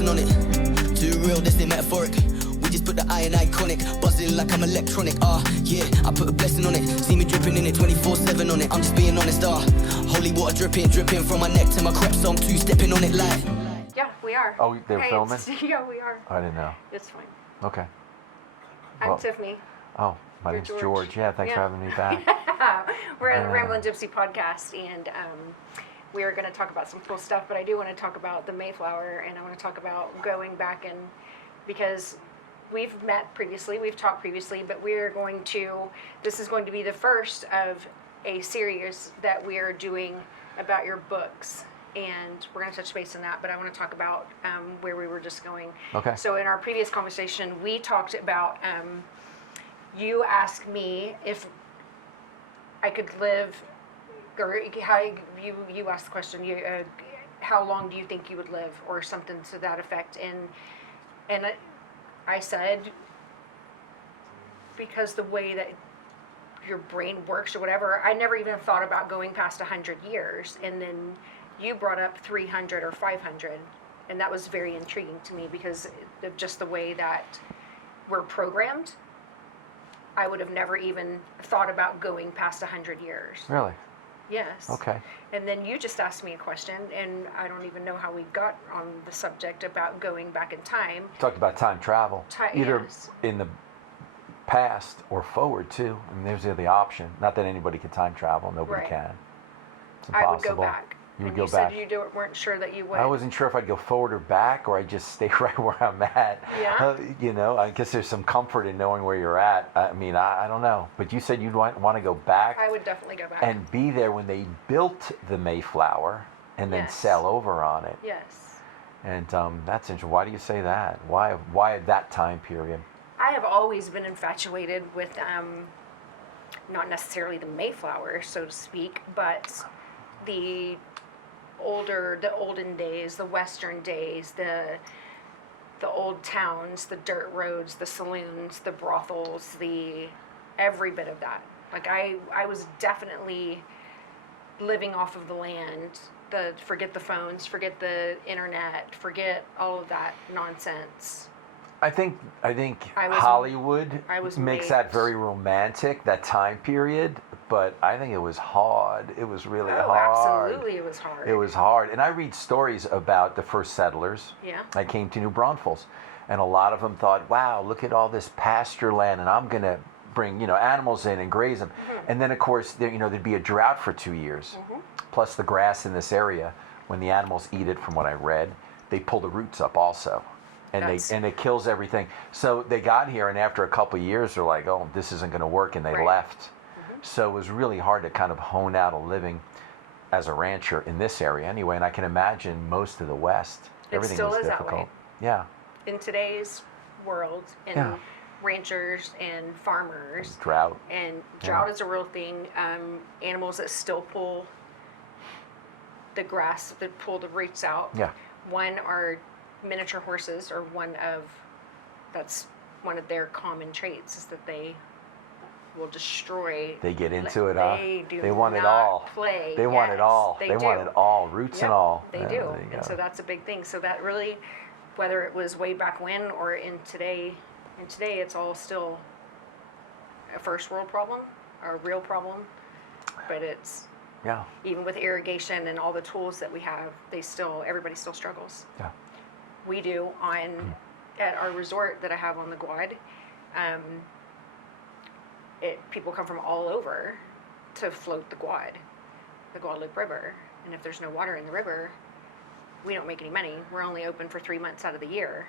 blessing on it. Too real, this ain't metaphoric. We just put the I in iconic. Buzzing like I'm electronic. Yeah, I put a blessing on it. See me dripping in it 24/7 on it. I'm just being honest. Holy water dripping from my neck to my crop, so I'm two-stepping on it like. Yeah, we are. Oh, they're filming? Yeah, we are. I didn't know. It's fine. Okay. I'm Tiffany. Oh, my name's George. Yeah, thanks for having me back. We're at the Ramblin' Gypsy podcast, and we are going to talk about some cool stuff, but I do want to talk about the Mayflower, and I want to talk about going back, and because we've met previously, we've talked previously, but this is going to be the first of a series that we are doing about your books, and we're going to touch base on that, but I want to talk about where we were just going. Okay. So in our previous conversation, we talked about, you asked me if I could live, or how you asked the question, how long do you think you would live, or something to that effect, and I said, because the way that your brain works or whatever, I never even thought about going past 100 years, and then you brought up 300 or 500, and that was very intriguing to me because of just the way that we're programmed. I would have never even thought about going past 100 years. Really? Yes. Okay. And then you just asked me a question, and I don't even know how we got on the subject about going back in time. Talked about time travel. Either yes. in the past or forward too. I mean, there's the option. Not that anybody can time travel. Nobody Right. can. It's impossible. I would go back. You would and go you back. said you weren't sure that you would. I wasn't sure if I'd go forward or back, or I'd just stay right where I'm at. Yeah. I guess there's some comfort in knowing where you're at. I mean, I don't know. But you said you'd want to go back. I would definitely go back. And be there when they built the Mayflower and then Yes. sail over on it. Yes. And that's interesting. Why do you say that? Why at that time period? I have always been infatuated with, not necessarily the Mayflower, so to speak, but the olden days, the western days, the old towns, the dirt roads, the saloons, the brothels, every bit of that. Like I was definitely living off of the land. Forget the phones, forget the internet, forget all of that nonsense. I think Hollywood makes that very romantic, that time period, but I think it was hard. It was really hard. Absolutely, it was hard. It was hard. And I read stories about the first settlers. Yeah. I came to New Braunfels, and a lot of them thought, wow, look at all this pasture land, and I'm going to bring, animals in and graze them. Mm-hmm. And then, of course, there'd be a drought for 2 years. Mm-hmm. Plus the grass in this area, when the animals eat it, from what I read, they pull the roots up also. And it kills everything. So they got here, and after a couple of years, they're like, "Oh, this isn't going to work," and they left. Mm-hmm. So it was really hard to kind of hone out a living as a rancher in this area, anyway. And I can imagine most of the West, everything was difficult. That way. Yeah. In today's world, ranchers and farmers, drought is a real thing. Animals that still pull the grass, that pull the roots out. Yeah. One are miniature horses, or that's one of their common traits, is that they will destroy. They get into it. They want it all. Play. They want it all. They want it all, roots and all. They do, and so that's a big thing. So that really, whether it was way back when or in today, it's all still a first world problem, or a real problem, but it's. Yeah. Even with irrigation and all the tools that we have, everybody still struggles. Yeah. We do at our resort that I have on the Guad. People come from all over to float the Guadalupe River. And if there's no water in the river, we don't make any money. We're only open for 3 months out of the year.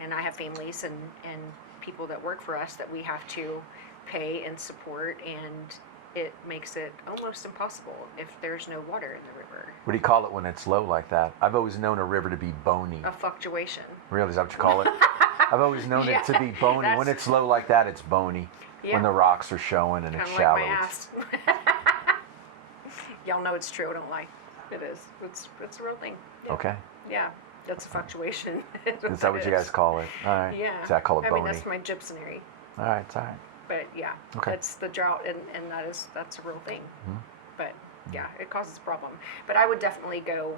And I have families and people that work for us that we have to pay and support, and it makes it almost impossible if there's no water in the river. What do you call it when it's low like that? I've always known a river to be bony. A fluctuation. Really? Is that what you call it? I've always known it to be bony. When it's low like that, it's bony. Yeah. When the rocks are showing and it's shallow. Like my ass. Y'all know it's true. Don't lie. It is. It's a real thing. Yeah. Okay. Yeah. That's a fluctuation. Is that what you guys call it? All right. Yeah. So I call it bony. I mean, that's my gypsonary. All right. It's all right. But yeah, okay. That's the drought, and that's a real thing. Mm-hmm. But yeah, it causes a problem. But I would definitely go.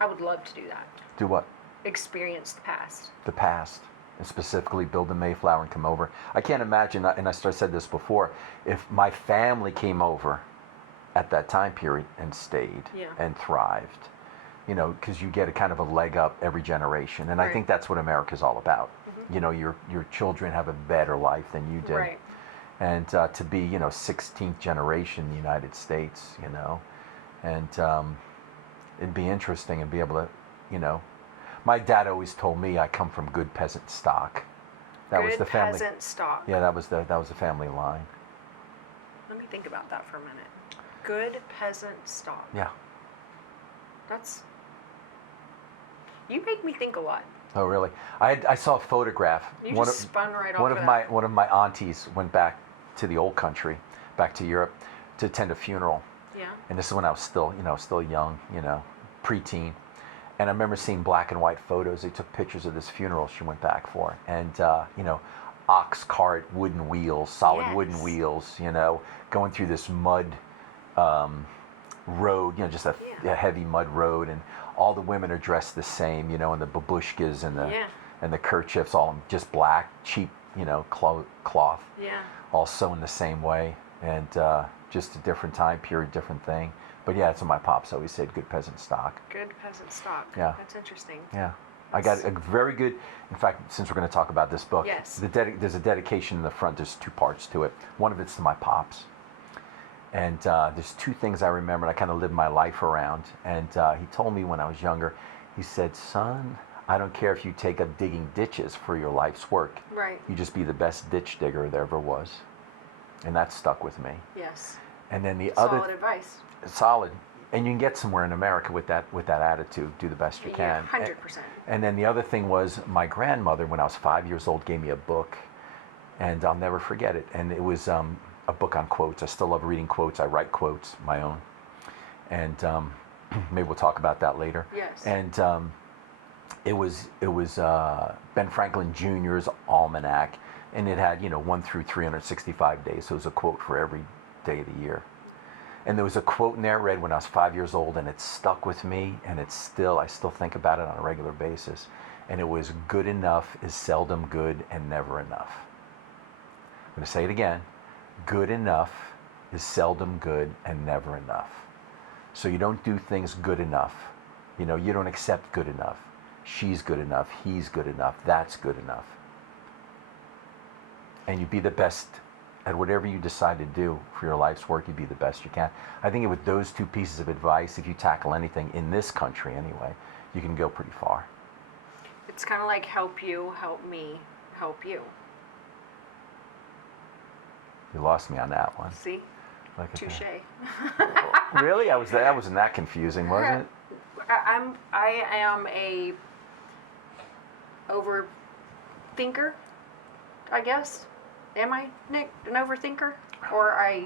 I would love to do that. Do what? Experience the past. The past, and specifically build the Mayflower and come over. I can't imagine, and I said this before, if my family came over at that time period and stayed and thrived, you know, because you get a kind of a leg up every generation, and I think that's what America's all about. You know, your children have a better life than you did, Right. and to be, you know, 16th generation in the United States, you know, and it'd be interesting and be able to, you know, my dad always told me I come from good peasant stock. That was the family. Good peasant stock. Yeah, that was the family line. Let me think about that for a minute. Good peasant stock. Yeah. That's. You make me think a lot. Oh, really? I saw a photograph. You just spun right off of that. One of my aunties went back to the old country, back to Europe, to attend a funeral. Yeah. And this is when I was still, you know, still young, you know, preteen. And I remember seeing black and white photos. They took pictures of this funeral she went back for. And, you know, ox cart, wooden wheels, solid wooden wheels, you know, going through this mud road, you know, just a heavy mud road. And all the women are dressed the same, you know, in the babushkas and the kerchiefs, all just black, cheap, you know, cloth. Yeah. All sewn the same way. And just a different time period, different thing. But yeah, that's what my pops always said, good peasant stock. Good peasant stock. Yeah. That's interesting. Yeah. I got a very good, in fact, since we're going to talk about this book, Yes. there's a dedication in the front. There's two parts to it. One of it's to my pops. And there's two things I remember and I kind of lived my life around. And he told me when I was younger, he said, son, I don't care if you take up digging ditches for your life's work. Right. You just be the best ditch digger there ever was. And that stuck with me. Yes. And then the Solid other... advice. Solid. And you can get somewhere in America with that attitude. Do the best you can. 100%. And then the other thing was my grandmother, when I was 5 years old, gave me a book, and I'll never forget it. And it was a book on quotes. I still love reading quotes. I write quotes, my own. And maybe we'll talk about that later. Yes. And it was Ben Franklin Jr.'s almanac, and it had 1 through 365 days. So it was a quote for every day of the year. And there was a quote in there I read when I was 5 years old, and it stuck with me, and I still think about it on a regular basis. And it was, good enough is seldom good and never enough. I'm going to say it again. Good enough is seldom good and never enough. So you don't do things good enough. You don't accept good enough. She's good enough. He's good enough. That's good enough. And you be the best at whatever you decide to do for your life's work. You be the best you can. I think with those two pieces of advice, if you tackle anything in this country anyway, you can go pretty far. It's kind of like help you, help me, help you. You lost me on that one. See? Look at Touche. that. Really? That wasn't that confusing, was it? I am a overthinker, I guess. Am I, Nick, an overthinker? Or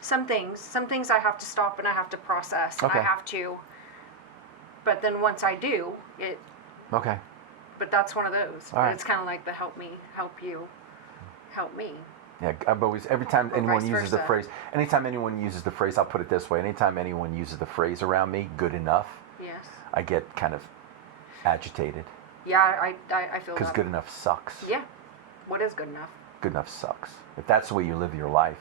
some things I have to stop and I have to process. Okay. I have to. But then once I do, Okay. but that's one of those. All right. It's kind of like the help me, help you, help me. Yeah, I've always, every time Or anyone vice uses the versa. phrase, I'll put it this way, anytime anyone uses the phrase around me, good enough, Yes. I get kind of agitated. Yeah, I feel Because that. good enough sucks. Yeah. What is good enough? Good enough sucks. If that's the way you live your life,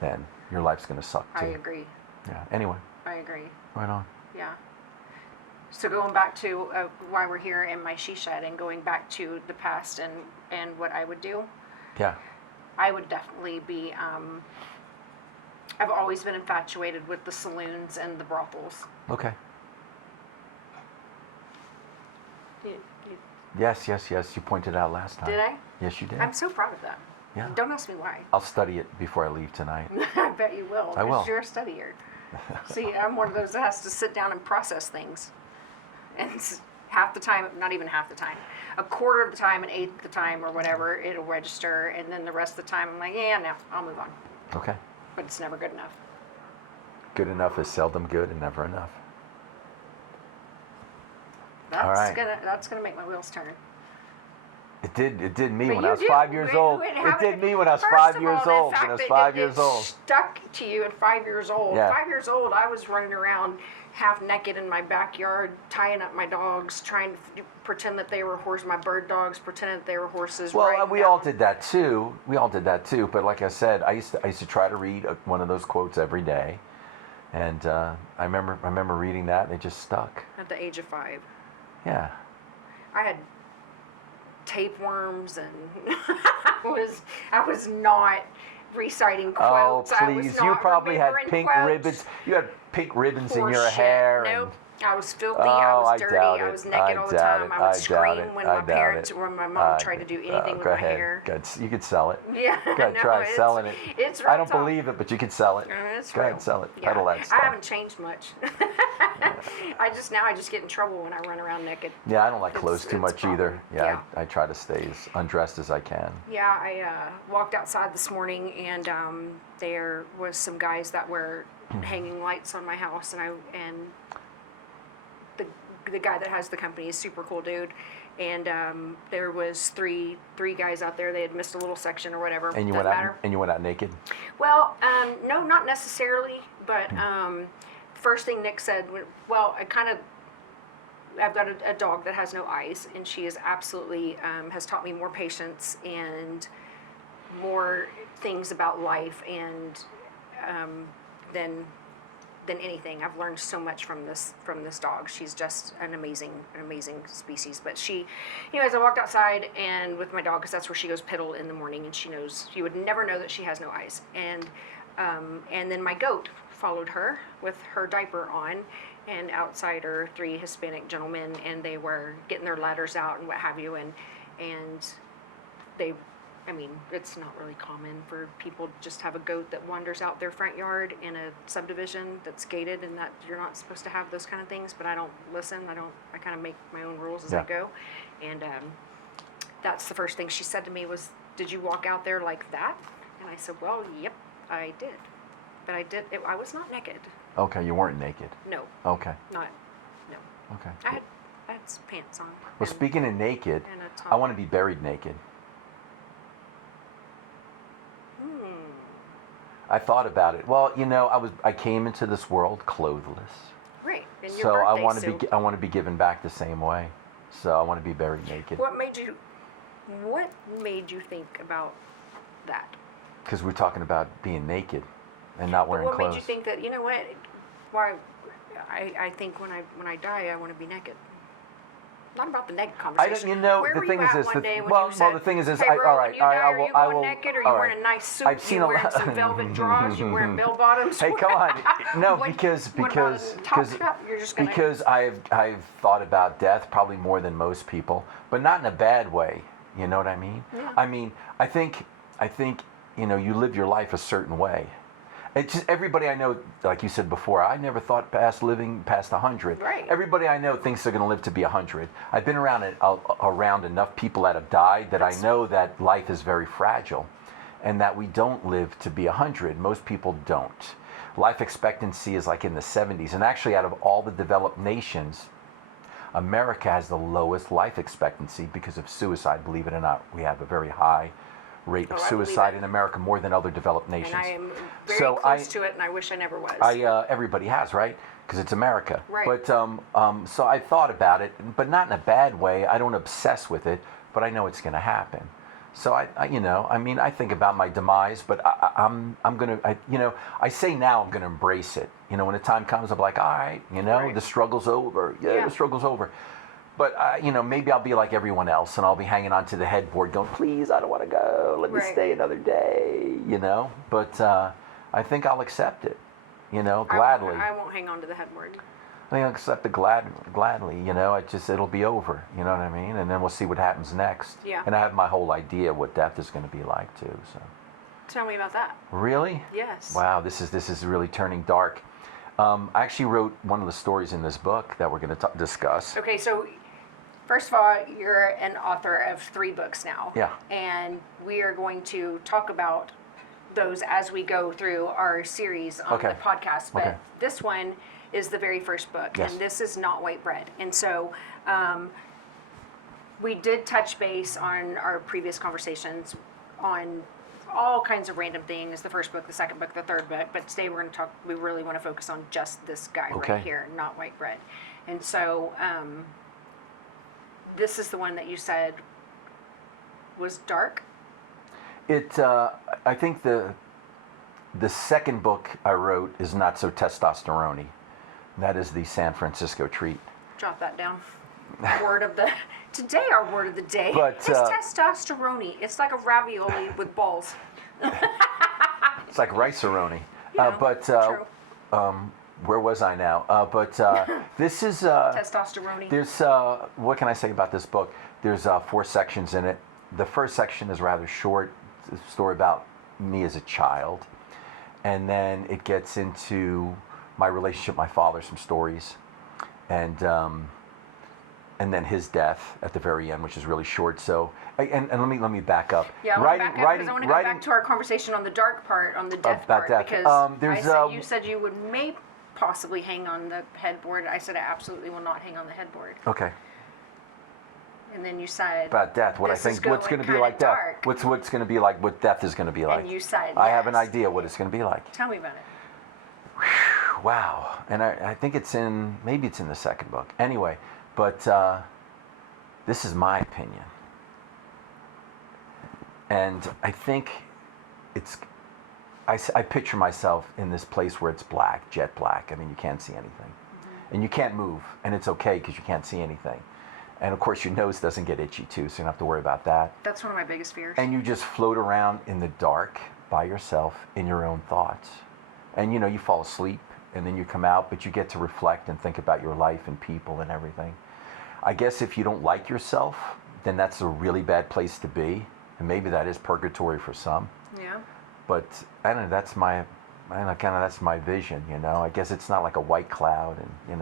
then your life's going to suck too. I agree. Yeah, anyway, I agree. right on. Yeah. So going back to why we're here in my she shed and going back to the past and what I would do, Yeah. I would definitely be, I've always been infatuated with the saloons and the brothels. Okay. You, Yes, you pointed out last time. did I? Yes, you did. I'm so proud of that. Yeah. Don't ask me why. I'll study it before I leave tonight. I bet you will. I will. Because you're a studier. See, I'm one of those that has to sit down and process things. And half the time, not even half the time, a quarter of the time, an eighth of the time, or whatever, it'll register. And then the rest of the time, I'm like, yeah, no, I'll move on. Okay. But it's never good enough. Good enough is seldom good and never enough. That's All right. that's gonna make my wheels turn. It did me But when you I was did. 5 years old. It did me when I was 5 years old. When I was 5 years old. Stuck to you at 5 years old. Yeah. 5 years old, I was running around half naked in my backyard, tying up my dogs, trying to pretend that they were horses. My bird dogs pretending that they were horses. Well, we all did that too. But like I said, I used to try to read one of those quotes every day, and I remember reading that, and it just stuck. At the age of 5. Yeah. I had tapeworms, and I was not reciting quotes. Oh, please! You probably had pink ribbons. You had pink ribbons in your hair. Nope. I was filthy. Oh, I was dirty. doubt I it. was naked all the doubt time. it. I would doubt scream it. when I my doubt parents it. or my mom tried to do anything with go my ahead. hair. Good. You could sell it. Yeah, Go ahead, try selling it. It's I don't tough. believe it, but you could sell it. It's Go real. ahead, sell it. Yeah. Peddle that stuff. I haven't changed much. I just get in trouble when I run around naked. Yeah, I don't like clothes too it's much a problem. either. Yeah, I try to stay as undressed as I can. Yeah, I walked outside this morning, and there was some guys that were hanging lights on my house, and the guy that has the company is super cool dude, and there was three guys out there. They had missed a little section or whatever. And you Doesn't went out. matter. And you went out naked. Well, no, not necessarily, but first thing Nick said, well, I've got a dog that has no eyes, and she is absolutely has taught me more patience and more things about life, and than anything. I've learned so much from this dog. She's just an amazing species. But she, as I walked outside and with my dog, because that's where she goes piddle in the morning, and you would never know that she has no eyes. And then my goat followed her with her diaper on, and outside are 3 Hispanic gentlemen, and they were getting their ladders out and what have you, and they, it's not really common for people to just have a goat that wanders out their front yard in a subdivision that's gated, and that you're not supposed to have those kind of things, but I don't listen. I kind of make my own rules as I go. And that's the first thing she said to me was, "Did you walk out there like that?" And I said, "Well, yep, I did. But I was not naked." Okay, you weren't naked. No. Okay. No. Okay. I had some pants on. Well, speaking of naked, and a top. I want to be buried naked. I thought about it. Well, I came into this world clothless. Right. And your So I birthday want to be given back the same way. So I want to be buried naked. What made you think about that? Because we're talking about being naked and not wearing What clothes. made you think that? Why? I think when I die, I want to be naked. Not about the naked conversation. Where the were thing you is at this. one day when you said, The thing is this. "Hey, bro, all right, when you die, are you I going will. naked? Are you all wearing a right. nice suit? I've seen you wearing some velvet drawers? You wearing bell bottoms? Hey, come on. No, What because about top strap? You're just gonna... because I've thought about death probably more than most people, but not in a bad way. You know what I mean? Yeah. I think you live your life a certain way. It's just everybody I know, like you said before, I never thought living past 100. Right. Everybody I know thinks they're going to live to be 100. I've been around enough people that have died that I know that life is very fragile, and that we don't live to be 100. Most people don't. Life expectancy is like in the 70s, and actually, out of all the developed nations, America has the lowest life expectancy because of suicide. Believe it or not, we have a very high rate of suicide in America, more than other developed nations. And I am very close to it, and I wish I never was. Everybody has, right? Because it's America. Right. But so I thought about it, but not in a bad way. I don't obsess with it, but I know it's going to happen. So I think about my demise, but I'm gonna, I say now I'm gonna embrace it. When the time comes, I'm like, all right, Right. the struggle's over. Yeah, the struggle's over. But maybe I'll be like everyone else, and I'll be hanging onto the headboard, going, "Please, I don't want to go. Let me stay another day." But I think I'll accept it. Gladly. I won't hang on to the headboard. I think I'll accept it gladly. It'll be over. You know what I mean? And then we'll see what happens next. Yeah. And I have my whole idea what death is going to be like too. So. Tell me about that. Really? Yes. Wow, this is really turning dark. I actually wrote one of the stories in this book that we're going to discuss. Okay, so first of all, you're an author of 3 books now. Yeah. And we are going to talk about those as we go through our series on the podcast. But this one is the very first book, Yes. and this is Not White Bread. And so we did touch base on our previous conversations on all kinds of random things, the first book, the second book, the third book, but today we really want to focus on just this guy Okay. right here, not White Bread. And so this is the one that you said was dark. I think the second book I wrote is not so testosterone-y. That is the San Francisco Treat. Jot that down. Today our word of the day But, is testosterone. It's like a ravioli with balls. It's like rice-a-roni. Yeah, true. Where was I now? This is... Testosterone. There's, what can I say about this book? There's 4 sections in it. The first section is rather short. It's a story about me as a child. And then it gets into my relationship with my father, some stories. And then his death at the very end, which is really short. So, and let me back up. Yeah, I want to back up because I want to go back to our conversation on the dark part, on the death part. Death. Because you said you may possibly hang on the headboard. I said I absolutely will not hang on the headboard. Okay. And then you said About death, what I think, what's going to be like death. What's going to be like, what death is going to be like. And you said I have an yes. idea what it's going to be like. Tell me about it. Wow. And I think maybe it's in the second book. Anyway, but this is my opinion. And I think I picture myself in this place where it's black, jet black. I mean, you can't see anything. Mm-hmm. And you can't move. And it's okay because you can't see anything. And of course, your nose doesn't get itchy too, so you don't have to worry about that. That's one of my biggest fears. And you just float around in the dark by yourself in your own thoughts. And you fall asleep and then you come out, but you get to reflect and think about your life and people and everything. I guess if you don't like yourself, then that's a really bad place to be. And maybe that is purgatory for some. Yeah. But I don't know, that's my vision, I guess it's not like a white cloud and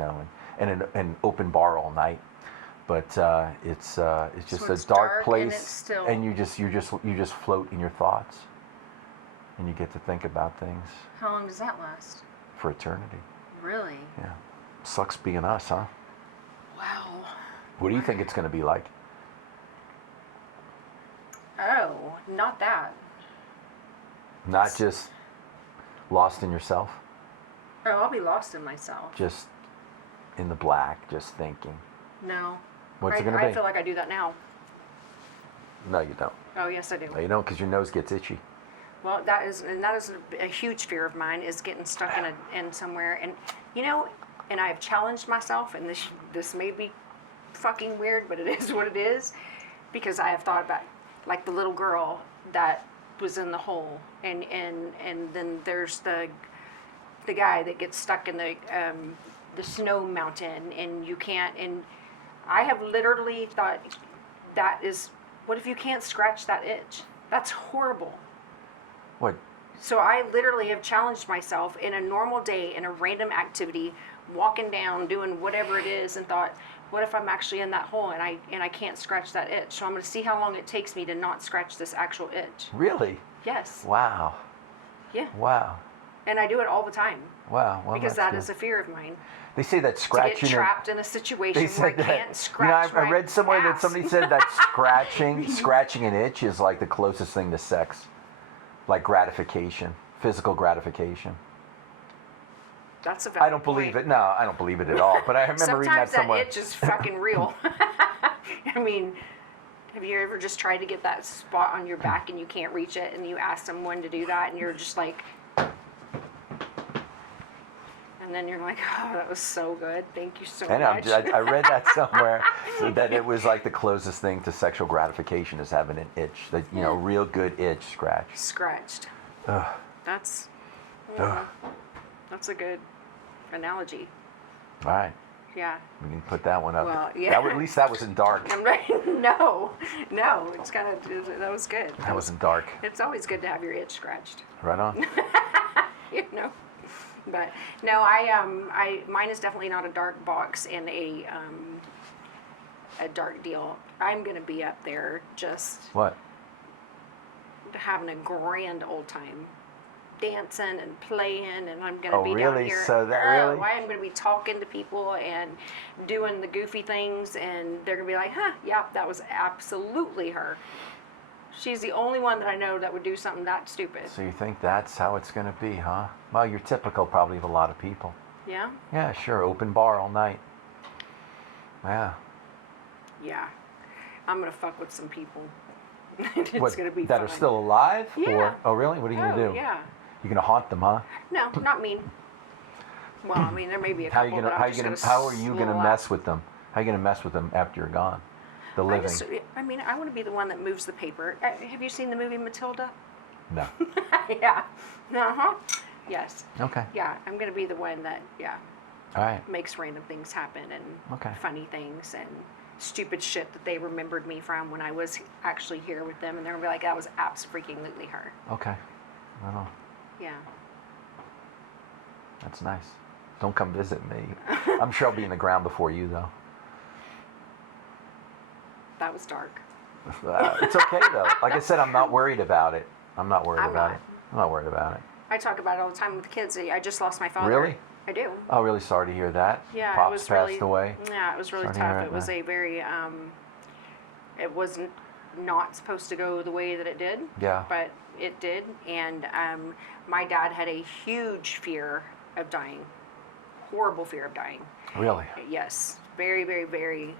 an open bar all night. But it's just So a dark place, and it's still... and you just float in your thoughts, and you get to think about things. How long does that last? For eternity. Really? Yeah. Sucks being us, huh? Wow. What do you think it's going to be like? Oh, not that. Not just lost in yourself? Oh, I'll be lost in myself. Just in the black, just thinking. No. What's it going to be? I feel like I do that now. No, you don't. Oh, yes, I do. No, you don't, because your nose gets itchy. Well, that is a huge fear of mine, is getting stuck in somewhere. And, and I've challenged myself, and this may be fucking weird, but it is what it is, because I have thought about, like, the little girl that was in the hole, and then there's the guy that gets stuck in the snow mountain, and you can't, and I have literally thought, what if you can't scratch that itch? That's horrible. What? So I literally have challenged myself in a normal day, in a random activity, walking down, doing whatever it is, and thought, what if I'm actually in that hole and I can't scratch that itch? So I'm going to see how long it takes me to not scratch this actual itch. Really? Yes. Wow. Yeah. Wow. And I do it all the time. Wow. Well, because that is a fear of mine. They say that scratching. To get trapped in a situation where I can't scratch. I read somewhere that somebody said that scratching an itch is like the closest thing to sex, like gratification, physical gratification. That's a valid I don't believe it. No, I don't believe it at all. But I remember reading that somewhere. Sometimes that itch is fucking real. I mean, have you ever just tried to get that spot on your back and you can't reach it, and you ask someone to do that, and you're just like, and then you're like, oh, that was so good. Thank you so much. I read that somewhere, that it was like the closest thing to sexual gratification is having an itch, that real good itch scratch. Scratched. Ugh. That's a good analogy. All right. Yeah. We can put that one up. Well, yeah. At least that wasn't dark. No, it's kind of, that was good. That wasn't dark. It's always good to have your itch scratched. Right on. But no, mine is definitely not a dark box and a dark deal. I'm gonna be up there just What? having a grand old time. dancing and playing, and I'm gonna Oh, be really? down here. So that really? I'm gonna be talking to people and doing the goofy things, and they're gonna be like, huh, yeah, that was absolutely her. She's the only one that I know that would do something that stupid. So you think that's how it's going to be, huh? Well, you're typical probably of a lot of people. Yeah? Yeah, sure. Open bar all night. Yeah. Yeah. I'm gonna fuck with some people. It's gonna be that fun. are still alive? Yeah. Or, oh, really? What are you going to do? Yeah. You're going to haunt them, huh? No, not mean. Well, I mean, there may be a couple that I'm just gonna how are you going to swallow mess with them? How are you going to mess with them after you're gone? The living. I mean, I want to be the one that moves the paper. Have you seen the movie Matilda? No. Yeah. Uh-huh. Yes. Okay. Yeah, I'm going to be the one that, All right. makes random things happen and Okay. funny things and stupid shit that they remembered me from when I was actually here with them. And they're going to be like, that was abso-freaking-lutely her. Okay. I know. Yeah. That's nice. Don't come visit me. I'm sure I'll be in the ground before you, though. That was dark. It's okay, though. Like I said, I'm not worried about it. I'm not worried I'm about not. it. I'm not worried about it. I talk about it all the time with the kids. I just lost my father. Really? I do. Oh, really sorry to hear that. Yeah, Pops it was passed really, away. Yeah, it was really Sorry to hear tough. it, It was man. a very, it wasn't not supposed to go the way that it did. Yeah. But it did, and my dad had a huge fear of dying, horrible fear of dying. Really? Yes, very, very, very,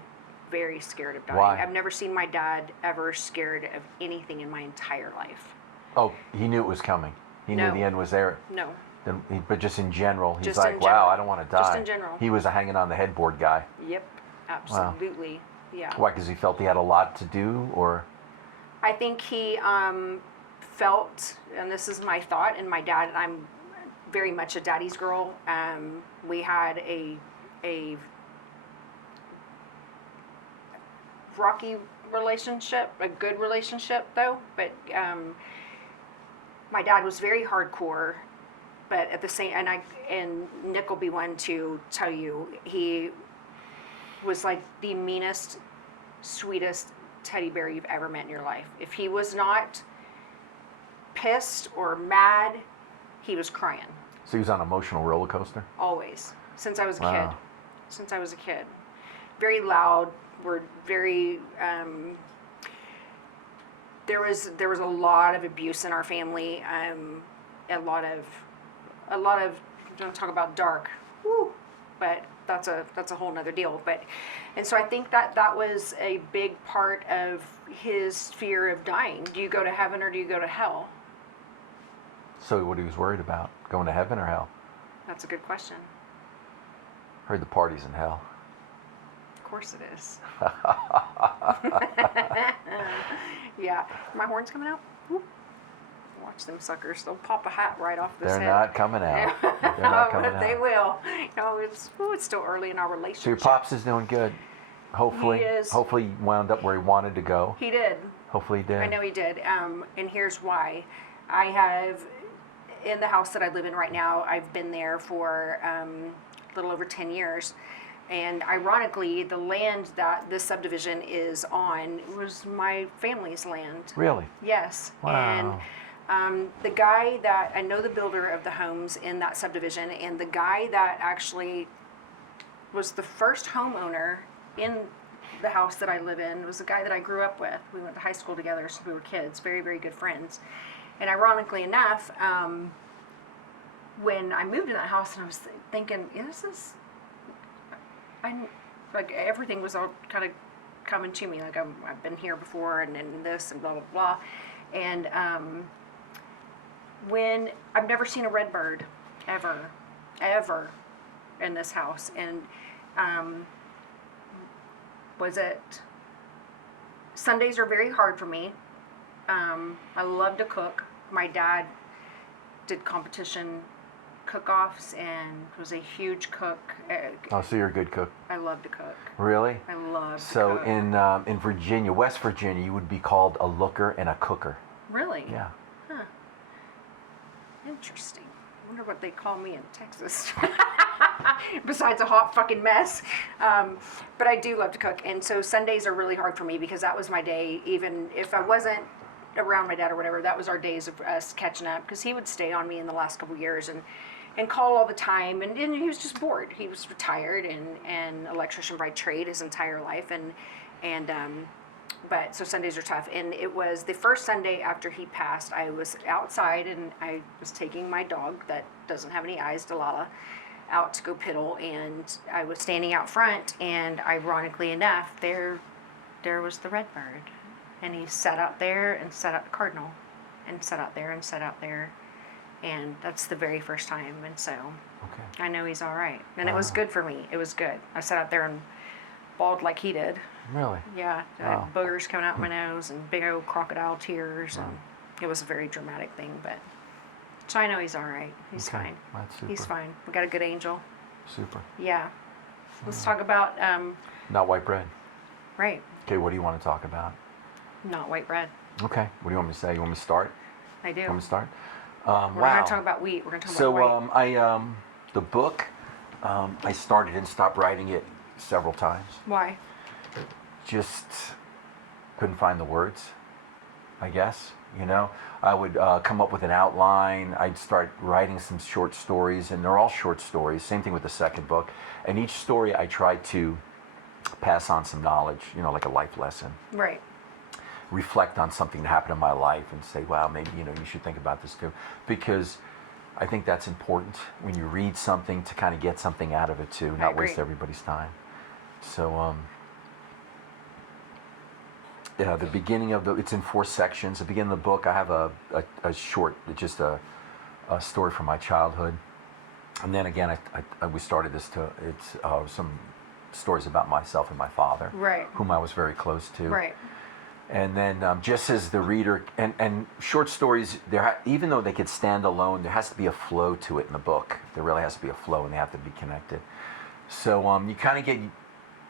very scared of dying. Why? I've never seen my dad ever scared of anything in my entire life. Oh, he knew it was coming. He knew No. the end was there. No. But just in general, he's Just like, in wow, general. I don't want to die. Just in general. He was a hanging on the headboard guy. Yep, absolutely. Yeah. Why? Because he felt he had a lot to do, or? I think he felt, and this is my thought, and my dad, I'm very much a daddy's girl. We had a rocky relationship, a good relationship though, but my dad was very hardcore, but at the same, and Nick will be one to tell you, he was like the meanest, sweetest teddy bear you've ever met in your life. If he was not pissed or mad, he was crying. So he was on an emotional roller coaster? Always. Since I was a Wow. kid. Since I was a kid. Very loud. We're very, there was a lot of abuse in our family. A lot of, don't talk about dark. Woo. But that's a whole nother deal. And so I think that was a big part of his fear of dying. Do you go to heaven or do you go to hell? So what he was worried about? Going to heaven or hell? That's a good question. Heard the party's in hell. Of course it is. Yeah. My horn's coming out. Whoop. Watch them suckers. They'll pop a hat right off this They're head. not coming out. They're not coming But they out. will. It's still early in our relationship. So your pops is doing good. Hopefully, He is. hopefully he wound up where he wanted to go. He did. Hopefully he did. I know he did. And here's why. I have, in the house that I live in right now, I've been there for a little over 10 years. And ironically, the land that this subdivision is on was my family's land. Really? Yes. Wow. And the guy that, I know the builder of the homes in that subdivision, and the guy that actually was the first homeowner in the house that I live in was the guy that I grew up with. We went to high school together since we were kids, very, very good friends. And ironically enough, when I moved in that house, and I was thinking, like everything was all kind of coming to me, like I've been here before, and this, and blah, blah, blah. And when I've never seen a red bird, ever in this house. And Sundays are very hard for me. I love to cook. My dad did competition cook-offs and was a huge cook. Oh, so you're a good cook. I love to cook. Really? I love to So cook. in Virginia, West Virginia, you would be called a looker and a cooker. Really? Yeah. Huh. Interesting. I wonder what they call me in Texas. Besides a hot fucking mess. But I do love to cook. And so Sundays are really hard for me because that was my day. Even if I wasn't around my dad or whatever, that was our days of us catching up, because he would stay on me in the last couple of years and call all the time, and he was just bored. He was retired and electrician by trade his entire life, but so Sundays are tough. And it was the first Sunday after he passed, I was outside and I was taking my dog that doesn't have any eyes, Delilah, out to go piddle, and I was standing out front, and ironically enough, there was the redbird, and he sat out there and sat out the cardinal, and sat out there and sat out there, and that's the very first time, and so Okay. I know he's all right, and it was good for me. It was good. I sat out there and bawled like he did. Really? Yeah, Wow. boogers coming out my nose and big old crocodile tears, and it was a very dramatic thing, but so I know he's all right. He's Okay. fine. That's super. He's fine. We got a good angel. Super. Yeah. Let's talk about Not white bread. right, Okay, what do you want to talk about? not white bread. Okay, what do you want me to say? You want me to start? I do. You want me to start? We're Wow. not going to talk about wheat. We're going to talk So about white. the book, I started and stopped writing it several times. Why? Just couldn't find the words, I guess. You know, I would come up with an outline. I'd start writing some short stories, and they're all short stories. Same thing with the second book. And each story I tried to pass on some knowledge, you know, like a life lesson. Right. Reflect on something that happened in my life and say, wow, maybe, you know, you should think about this too. Because I think that's important when you read something to kind of get something out of it too, not agree. waste everybody's time. So, yeah, the beginning of it's in 4 sections. The beginning of the book, I have a short, just a story from my childhood. And then again, we started this it's some stories about myself and my father, Right. whom I was very close to. Right. And then just as the reader, and short stories, even though they could stand alone, there has to be a flow to it in the book. There really has to be a flow, and they have to be connected. So you kind of get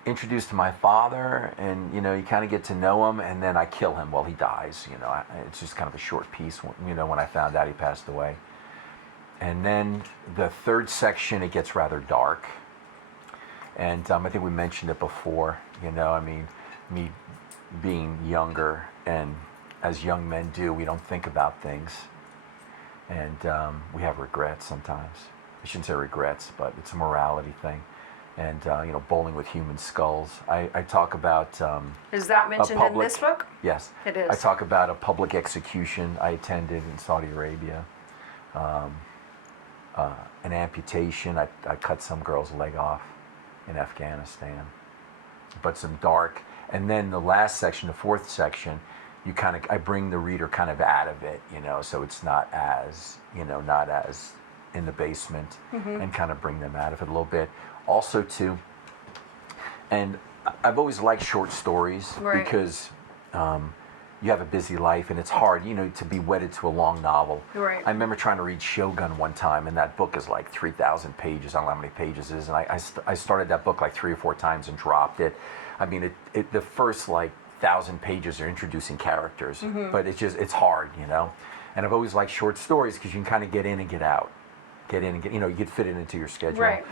introduced to my father, and you know, you kind of get to know him, and then I kill him while he dies. You know, it's just kind of a short piece. You know, when I found out he passed away. And then the third section, it gets rather dark. And I think we mentioned it before. You know, I mean, me being younger, and as young men do, we don't think about things, and we have regrets sometimes. I shouldn't say regrets, but it's a morality thing. And you know, bowling with human skulls. I talk about Is that mentioned in this book? Yes, It is. I talk about a public execution I attended in Saudi Arabia. An amputation. I cut some girl's leg off in Afghanistan. But some dark. And then the last section, the fourth section, I bring the reader kind of out of it, you know, so it's not as in the basement, and kind of bring them out of it a little bit. Also too, and I've always liked short stories, Right. because you have a busy life, and it's hard, you know, to be wedded to a long novel. Right. I remember trying to read Shogun one time, and that book is like 3,000 pages. I don't know how many pages it is, and I started that book like 3 or 4 times and dropped it. I mean, the first like 1,000 pages are introducing characters, but it's hard, you know. And I've always liked short stories because you can kind of get in and get out, you know, you could fit it into your schedule. Right.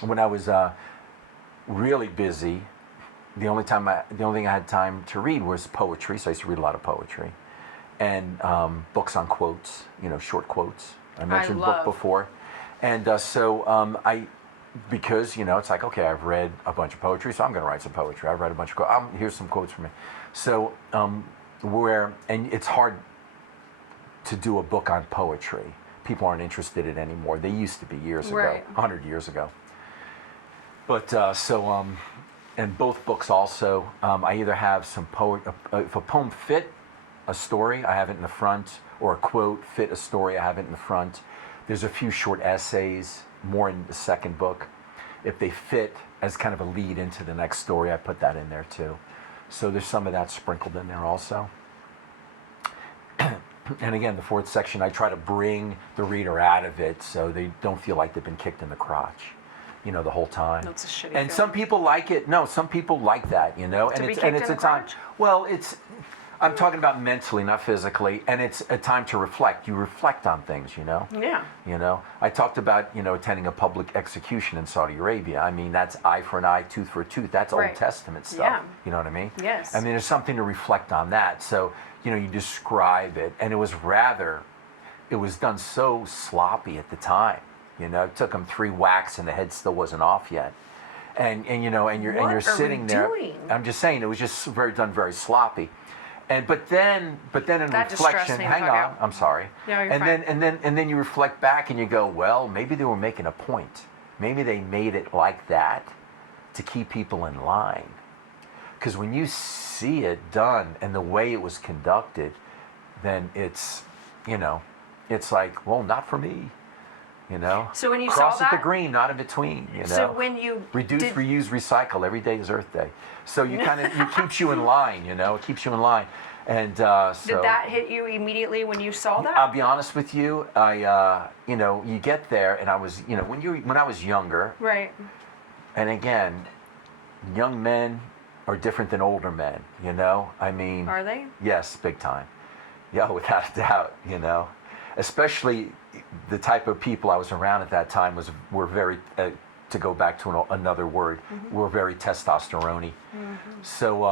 When I was really busy, the only thing I had time to read was poetry. So I used to read a lot of poetry, and books on quotes, you know, short quotes. I mentioned book before, and because, you know, it's like, okay, I've read a bunch of poetry, so I'm going to write some poetry. I've read a bunch of quotes. Here's some quotes from me. So and it's hard to do a book on poetry. People aren't interested in it anymore. They used to be years ago, Right. 100 years ago. But and both books also, I either have some if a poem fit a story, I have it in the front, or a quote fit a story, I have it in the front. There's a few short essays, more in the second book. If they fit as kind of a lead into the next story, I put that in there too. So there's some of that sprinkled in there also. And again, the fourth section, I try to bring the reader out of it so they don't feel like they've been kicked in the crotch, you know, the whole time. That's a shitty And feeling. some people like it. No, some people like that, you know. To and be it's kicked and it's in a the time. crotch? Well, I'm talking about mentally, not physically, and it's a time to reflect. You reflect on things, you know? Yeah. You know, I talked about, attending a public execution in Saudi Arabia. I mean, that's eye for an eye, tooth for a tooth. That's Right. Old Testament stuff. Yeah. You know what I mean? Yes. I mean, there's something to reflect on that. So, you describe it, and it was done so sloppy at the time. It took them 3 whacks and the head still wasn't off yet. And you're sitting there. Doing? I'm just saying, it was just done very sloppy. But then in That just stressed reflection, me the hang fuck on, out. I'm sorry. No, you're and fine. then you reflect back and you go, well, maybe they were making a point. Maybe they made it like that to keep people in line. Because when you see it done and the way it was conducted, then it's like, well, not for me. So when you Cross saw at that, the green, not in between. So when you reduce, did, reuse, recycle. Every day is Earth Day, so you it keeps you in line. It keeps you in line. And so did that hit you immediately when you saw that? I'll be honest with you. You get there, and I was, when I was younger. Right. And again, young men are different than older men. I mean. Are they? Yes, big time. Yeah, without a doubt. Especially the type of people I was around at that time were very, to go back to another word, were very testosterone-y. So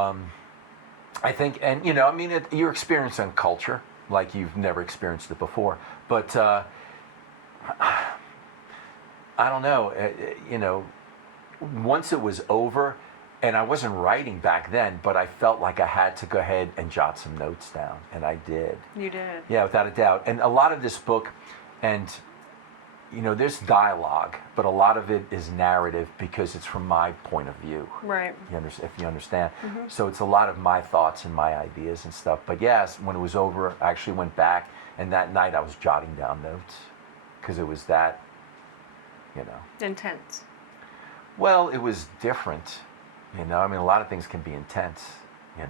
I think, and you're experiencing culture like you've never experienced it before. But I don't know, once it was over, and I wasn't writing back then, but I felt like I had to go ahead and jot some notes down, and I did. You did. Yeah, without a doubt. And a lot of this book, and there's dialogue, but a lot of it is narrative because it's from my point of view. Right. If you understand. So it's a lot of my thoughts and my ideas and stuff. But yes, when it was over, I actually went back, and that night I was jotting down notes because it was that, Intense. Well, it was different. I mean, a lot of things can be intense. You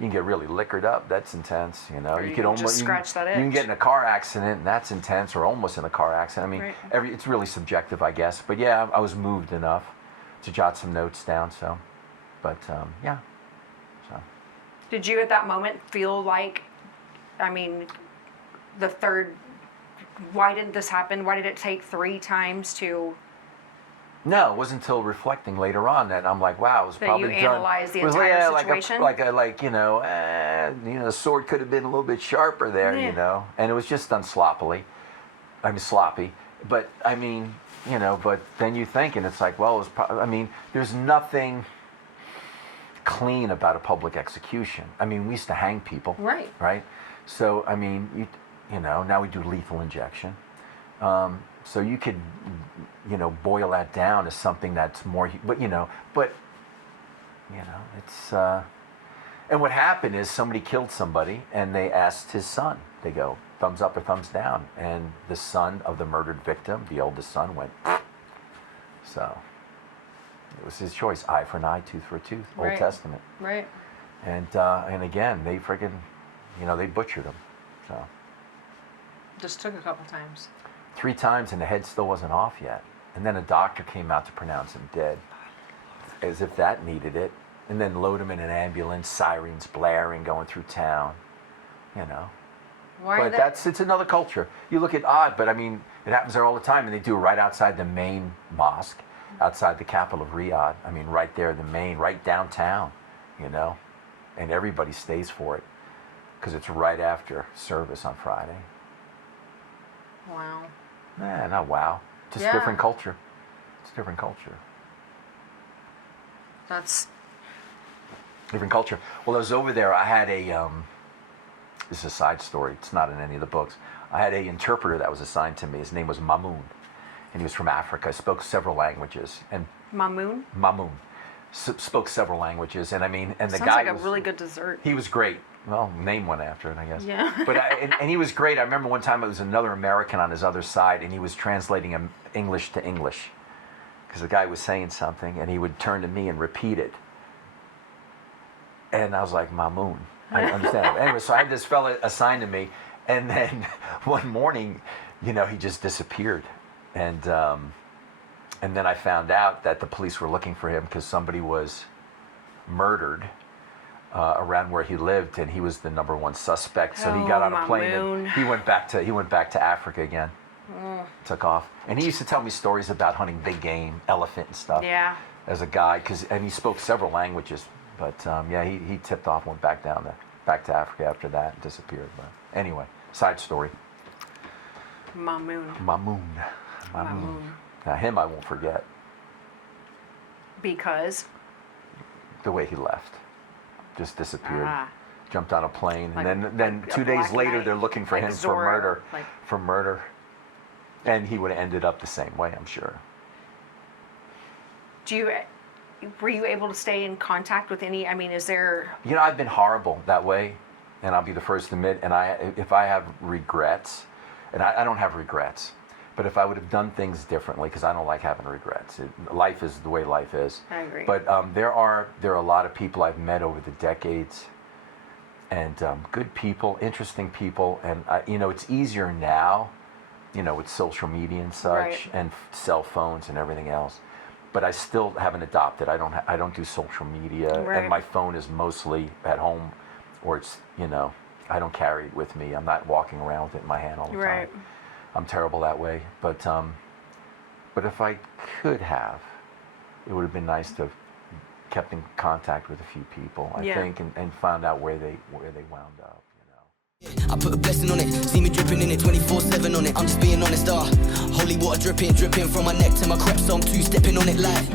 can get really liquored up. That's intense. Or you can just scratch that itch. You can get in a car accident, and that's intense, or almost in a car accident. I mean, Right. it's really subjective, I guess. But yeah, I was moved enough to jot some notes down. So, but yeah. So. Did you at that moment feel like, the third? Why didn't this happen? Why did it take 3 times to? No, it wasn't until reflecting later on that I'm like, wow, it was That probably you done. analyzed the It was, entire yeah, situation? the sword could have been a little bit sharper there, Yeah. and it was just done sloppily. Sloppy. But but then you think, and it's like, well, it was there's nothing clean about a public execution. We used to hang people. Right. Right? So, now we do lethal injection. So you could, boil that down as something that's more, it's, and what happened is somebody killed somebody and they asked his son, they go, thumbs up or thumbs down. And the son of the murdered victim, the oldest son, went, so it was his choice, eye for an eye, tooth for a tooth, Old Right. Testament. Right. And again, they friggin', they butchered him, so. Just took a couple times. 3 times and the head still wasn't off yet. And then a doctor came out to pronounce him dead, as if that needed it. And then load him in an ambulance, sirens blaring, going through town, Why? But it's another culture. You look at Odd, but it happens there all the time, and they do it right outside the main mosque, outside the capital of Riyadh. Right there, right downtown, and everybody stays for it because it's right after service on Friday. Wow. Nah, not wow. Just Yeah. different culture. It's different culture. That's. Different culture. Well, I was over there. I had this is a side story. It's not in any of the books. I had an interpreter that was assigned to me. His name was Mamoun, and he was from Africa. Spoke several languages. And Mamoun? Mamoun spoke several languages, and the Sounds guy like was a really good dessert. He was great. Well, name one after it, I guess. Yeah. But and he was great. I remember one time it was another American on his other side, and he was translating English to English because the guy was saying something, and he would turn to me and repeat it. And I was like, Mamoun. I understand. Anyway, so I had this fella assigned to me, and then one morning, he just disappeared, and then I found out that the police were looking for him because somebody was murdered around where he lived, and he was the #1 suspect. So he got on a plane and he went back to Africa again. Took off, and he used to tell me stories about hunting big game, elephant and stuff. Yeah. As a guide, and he spoke several languages. But yeah, he tipped off, went back to Africa after that, and disappeared. But anyway, side story. Mamoon. Now him, I won't forget. Because? The way he left, just disappeared. Jumped on a plane, Like and then 2 days later they're looking for like him Zorro, for murder, and he would have ended up the same way, I'm sure. Were you able to stay in contact with any? I mean, is there? You know, I've been horrible that way, and I'll be the first to admit. And if I have regrets, and I don't have regrets, but if I would have done things differently, because I don't like having regrets. Life is the way life is. I agree. But there are a lot of people I've met over the decades, and good people, interesting people, and you know, it's easier now, you know, with social media and such, Right. and cell phones and everything else. But I still haven't adopted. I don't do social media, Right. and my phone is mostly at home, or it's, you know, I don't carry it with me. I'm not walking around with it in my hand all the Right. time. I'm terrible that way. But if I could have, it would have been nice to have kept in contact with a few people, I think, and found out where they wound up. I put a blessing on it, see me dripping in it 24/7 on it. I'm just being honest, holy water dripping from my neck to my crep, so I'm two-stepping on it like